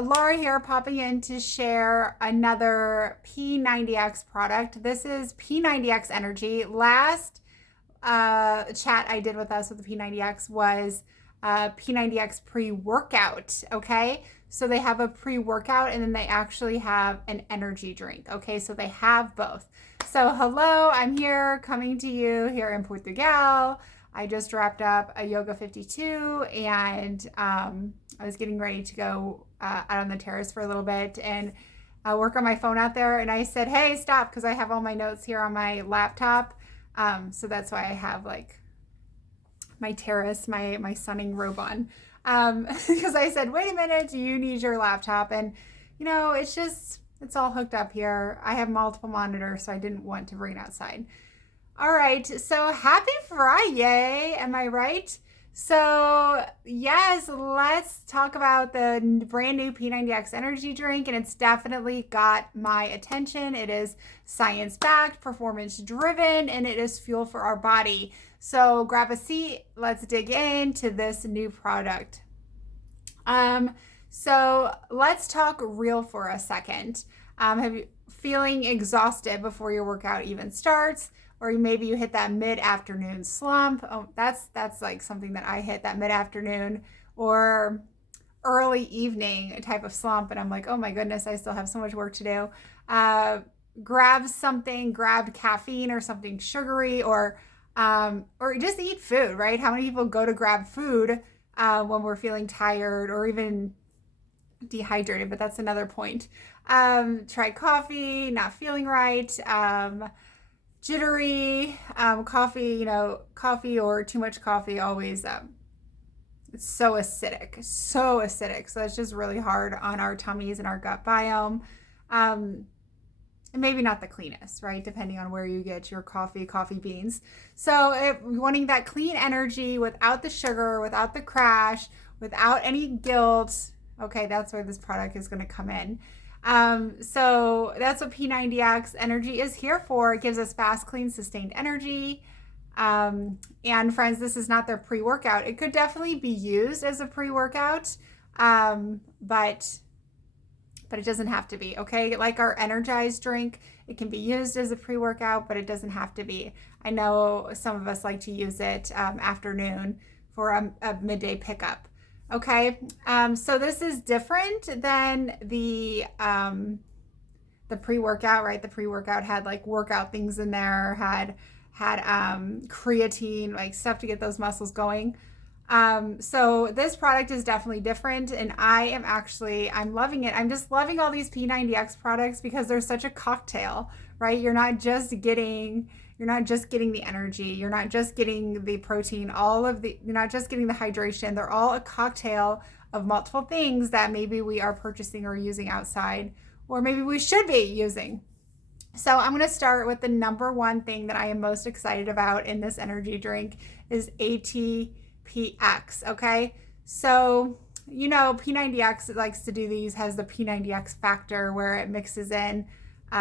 Laura here, popping in to share another P90X product. This is P90X Energy. Last chat I did with us with the P90X was P90X pre-workout, okay? So they have a pre-workout and then they actually have an energy drink, okay? So they have both. So hello, I'm here coming to you here in Portugal. I just wrapped up a Yoga 52 and I was getting ready to go out on the terrace for a little bit and work on my phone out there. And I said, hey, stop, because I have all my notes here on my laptop. So that's why I have like my terrace, my sunning robe on. Because I said, wait a minute, do you need your laptop? And you know, it's all hooked up here. I have multiple monitors, so I didn't want to bring it outside. All right, so happy Friday, am I right? So yes, let's talk about the brand new P90X Energy Drink, and it's definitely got my attention. It is science-backed, performance-driven, and it is fuel for our body. So grab a seat, let's dig into this new product. So let's talk real for a second. Have you feeling exhausted before your workout even starts? Or maybe you hit that mid-afternoon slump. Oh, that's like something that I hit, that mid-afternoon or early evening type of slump. And I'm like, oh my goodness, I still have so much work to do. Grab caffeine or something sugary, or just eat food, right? How many people go to grab food when we're feeling tired or even dehydrated? But that's another point. Try coffee, not feeling right. Jittery, coffee, coffee or too much coffee always, it's so acidic. So it's just really hard on our tummies and our gut biome. And maybe not the cleanest, right? Depending on where you get your coffee beans. So wanting that clean energy without the sugar, without the crash, without any guilt, okay, that's where this product is going to come in. So that's what P90X Energy is here for. It gives us fast, clean, sustained energy. And friends, this is not their pre-workout. It could definitely be used as a pre-workout, but it doesn't have to be, okay? Like our Energized drink, it can be used as a pre-workout, but it doesn't have to be. I know some of us like to use it afternoon for a midday pickup. Okay, so this is different than the pre-workout, right? The pre-workout had like workout things in there, had creatine, like stuff to get those muscles going. So this product is definitely different, and I'm loving it. I'm just loving all these P90X products because they're such a cocktail, right? You're not just getting the energy, you're not just getting the protein, you're not just getting the hydration. They're all a cocktail of multiple things that maybe we are purchasing or using outside, or maybe we should be using. So I'm going to start with the number one thing that I am most excited about in this energy drink is ATP-X, okay? So, P90X likes to do these, has the P90X Factor where it mixes in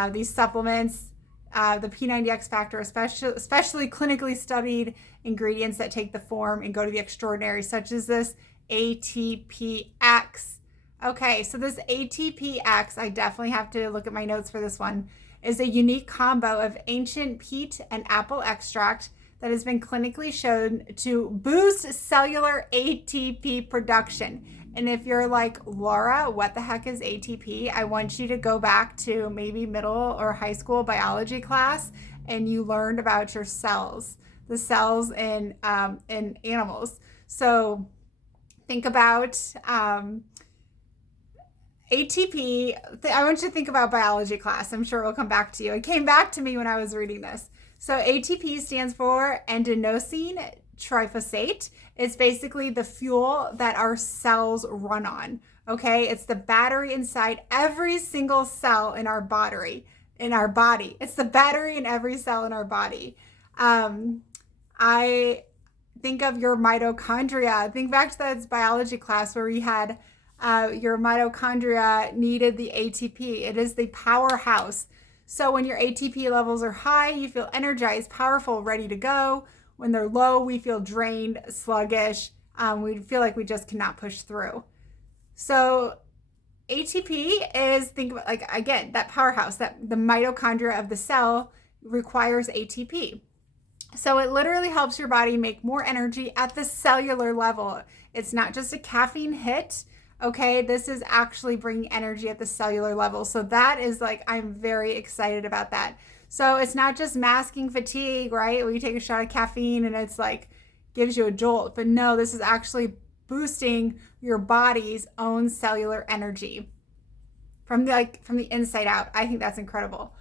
these supplements. The P90X Factor, especially clinically studied ingredients that take the form and go to the extraordinary, such as this ATP-X. Okay, so this ATP-X, I definitely have to look at my notes for this one, is a unique combo of ancient peat and apple extract that has been clinically shown to boost cellular ATP production. And if you're like, Laura, what the heck is ATP? I want you to go back to maybe middle or high school biology class and you learned about your cells, the cells in animals. So think about ATP. I want you to think about biology class. I'm sure it will come back to you. It came back to me when I was reading this. So ATP stands for adenosine triphosphate. It's basically the fuel that our cells run on. Okay, it's the battery inside every single cell in our body. It's the battery in every cell in our body. I think of your mitochondria. Think back to that biology class where we had your mitochondria needed the ATP. It is the powerhouse. So when your ATP levels are high, you feel energized, powerful, ready to go. When they're low, we feel drained, sluggish. We feel like we just cannot push through. So ATP is, think about, like, again, that powerhouse, that the mitochondria of the cell requires ATP. So it literally helps your body make more energy at the cellular level. It's not just a caffeine hit. Okay, this is actually bringing energy at the cellular level. So that is like, I'm very excited about that. So it's not just masking fatigue, right? Where you take a shot of caffeine and it's like, gives you a jolt. But no, this is actually boosting your body's own cellular energy from the inside out. I think that's incredible.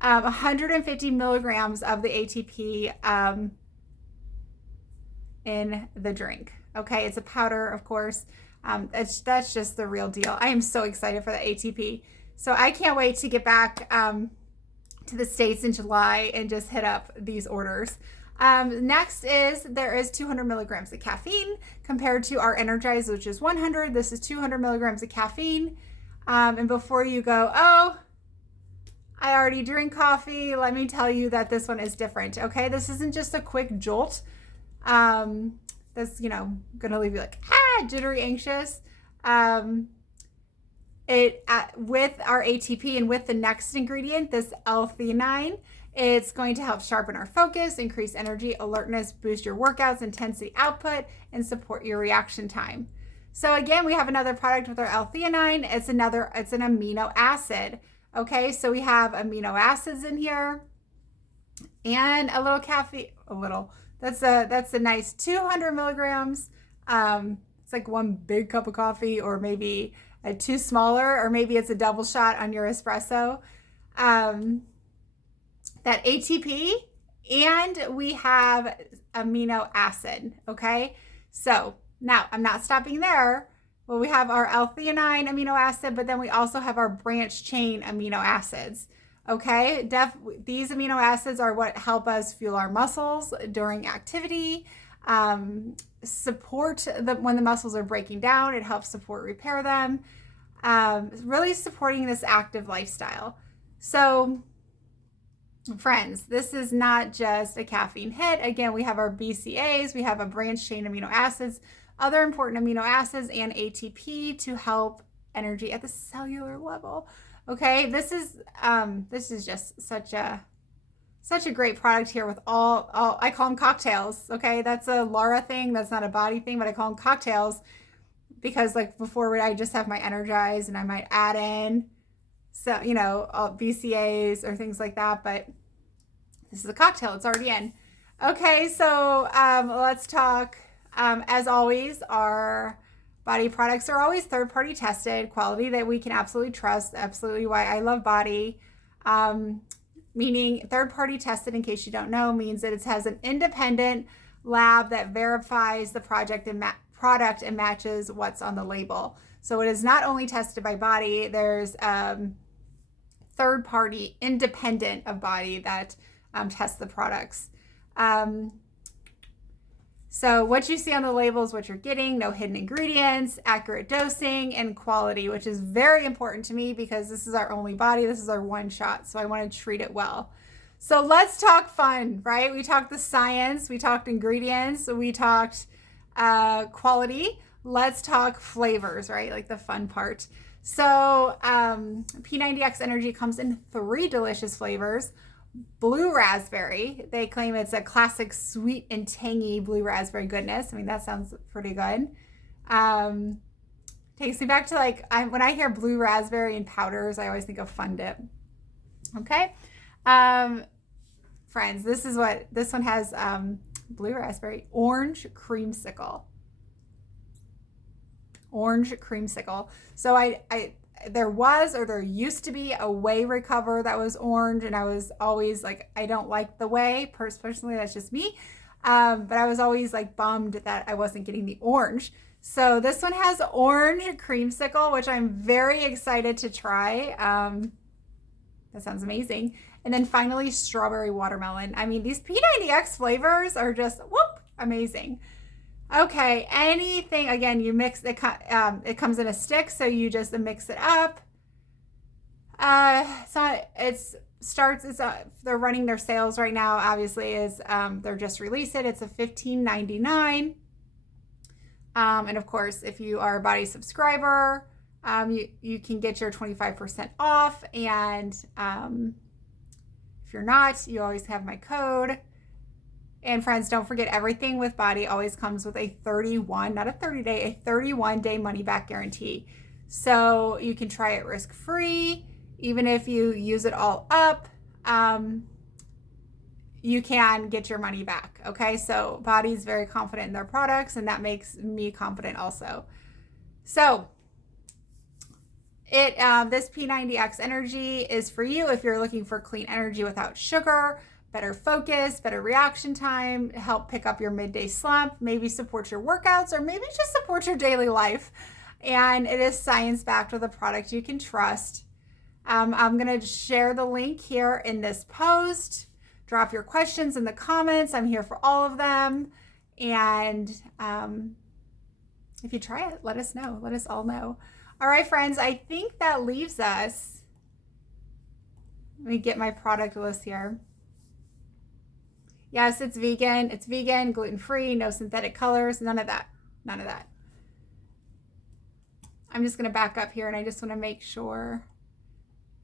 150 milligrams of the ATP in the drink. Okay, it's a powder, of course. That's just the real deal. I am so excited for the ATP. So I can't wait to get back to the States in July and just hit up these orders. Next is, there is 200 milligrams of caffeine compared to our Energize, which is 100. This is 200 milligrams of caffeine. And before you go, oh, I already drink coffee, let me tell you that this one is different. Okay, this isn't just a quick jolt. That's, gonna leave you like, jittery, anxious. With our ATP and with the next ingredient, this L-Theanine, it's going to help sharpen our focus, increase energy, alertness, boost your workouts, intensity output, and support your reaction time. So again, we have another product with our L-Theanine. It's an amino acid. Okay, so we have amino acids in here and a little caffeine, that's a nice 200 milligrams. It's like one big cup of coffee, or maybe two smaller, or maybe it's a double shot on your espresso. That ATP, and we have amino acid. Okay, so now I'm not stopping there. Well, we have our L-Theanine amino acid, but then we also have our branch chain amino acids. Okay, these amino acids are what help us fuel our muscles during activity, support when the muscles are breaking down. It helps support, repair them, really supporting this active lifestyle. So, friends, this is not just a caffeine hit. Again, we have our BCAAs, we have a branch chain amino acids, other important amino acids, and ATP to help energy at the cellular level. Okay, this is just such a great product here with all I call them cocktails. Okay, that's a Laura thing. That's not a body thing, but I call them cocktails because, like, before I just have my Energize and I might add in BCAAs or things like that, but this is a cocktail. It's already in. Okay, so let's talk. As always, our body products are always third-party tested, quality that we can absolutely trust. Absolutely why I love Body. Meaning third-party tested, in case you don't know, means that it has an independent lab that verifies the product and matches what's on the label. So it is not only tested by Body, there's third-party independent of Body that tests the products. So what you see on the label is what you're getting, no hidden ingredients, accurate dosing, and quality, which is very important to me because this is our only Body. This is our one shot, so I want to treat it well. So let's talk fun, right? We talked the science, we talked ingredients, we talked quality. Let's talk flavors, right? Like the fun part. So P90X Energy comes in 3 delicious flavors. Blue raspberry. They claim it's a classic sweet and tangy blue raspberry goodness. I mean, that sounds pretty good. Takes me back to when I hear blue raspberry and powders, I always think of Fun Dip. Okay. Friends, this one has blue raspberry, orange creamsicle. Orange creamsicle. So there used to be a whey recover that was orange, and I was always like, I don't like the whey. Personally, that's just me. But I was always like bummed that I wasn't getting the orange. So this one has orange creamsicle, which I'm very excited to try. That sounds amazing. And then finally, strawberry watermelon. I mean, these P90X flavors are just amazing. Okay, anything, again, you mix it, it comes in a stick, so you just mix it up. They're running their sales right now, obviously, they're just released it. It's a $15.99. And of course, if you are a Body subscriber, you can get your 25% off. And if you're not, you always have my code. And friends, don't forget, everything with Body always comes with a 31, not a 30-day, a 31-day money-back guarantee. So you can try it risk-free. Even if you use it all up, you can get your money back, okay? So Body's very confident in their products, and that makes me confident also. So this P90X Energy is for you if you're looking for clean energy without sugar, better focus, better reaction time, help pick up your midday slump, maybe support your workouts, or maybe just support your daily life. And it is science-backed with a product you can trust. I'm going to share the link here in this post. Drop your questions in the comments. I'm here for all of them. And if you try it, let us know. Let us all know. All right, friends, I think that leaves us. Let me get my product list here. Yes, it's vegan. It's vegan, gluten-free, no synthetic colors, none of that. None of that. I'm just going to back up here, and I just want to make sure.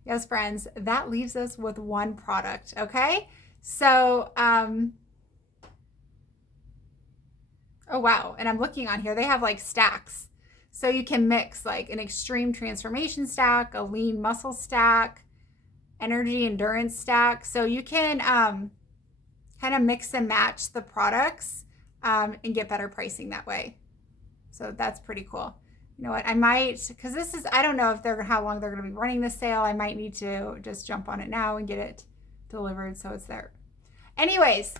Yes, friends, that leaves us with one product, okay? So, oh, wow. And I'm looking on here. They have like stacks. So you can mix like an extreme transformation stack, a lean muscle stack, energy endurance stack. So you can kind of mix and match the products and get better pricing that way. So that's pretty cool. You know what, I might, because this is, I don't know if how long they're going to be running this sale. I might need to just jump on it now and get it delivered so it's there. Anyways,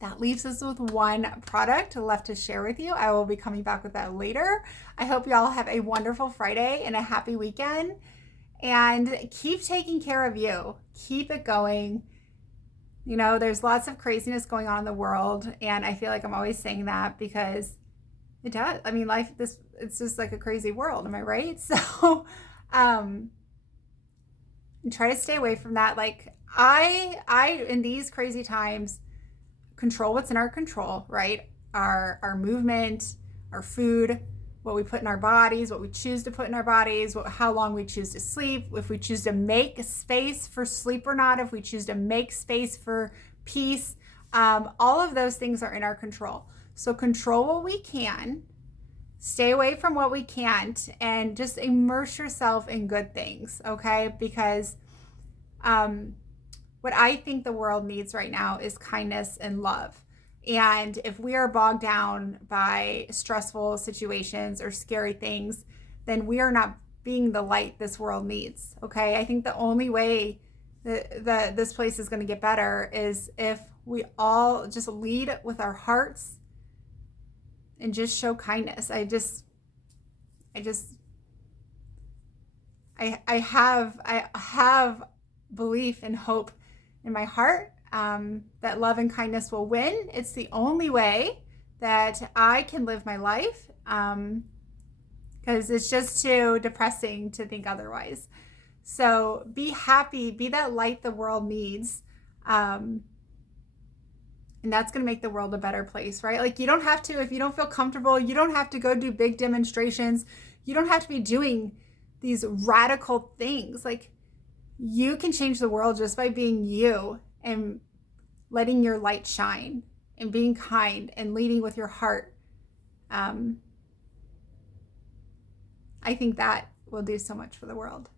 that leaves us with one product left to share with you. I will be coming back with that later. I hope y'all have a wonderful Friday and a happy weekend. And keep taking care of you. Keep it going. You know, there's lots of craziness going on in the world. And I feel like I'm always saying that because it does. I mean, life, it's just like a crazy world. Am I right? So try to stay away from that. Like I in these crazy times, control what's in our control, right? Our movement, our food, what we put in our bodies, what we choose to put in our bodies, how long we choose to sleep, if we choose to make space for sleep or not, if we choose to make space for peace. All of those things are in our control. So control what we can, stay away from what we can't, and just immerse yourself in good things, okay? Because what I think the world needs right now is kindness and love. And if we are bogged down by stressful situations or scary things, then we are not being the light this world needs, okay? I think the only way that this place is going to get better is if we all just lead with our hearts and just show kindness. I have belief and hope in my heart that love and kindness will win. It's the only way that I can live my life, because it's just too depressing to think otherwise. So be happy, be that light the world needs. And that's going to make the world a better place, right? Like, you don't have to, if you don't feel comfortable, you don't have to go do big demonstrations. You don't have to be doing these radical things. Like, you can change the world just by being you and letting your light shine and being kind and leading with your heart. I think that will do so much for the world.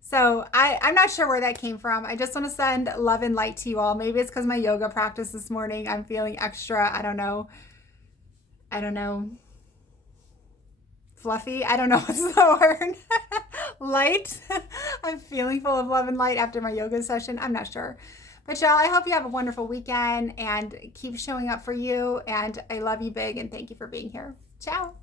So I'm not sure where that came from. I just want to send love and light to you all. Maybe it's because my yoga practice this morning, I'm feeling extra, I don't know, fluffy. I don't know what's the word. Light. I'm feeling full of love and light after my yoga session. I'm not sure. But y'all, I hope you have a wonderful weekend and keep showing up for you. And I love you big and thank you for being here. Ciao.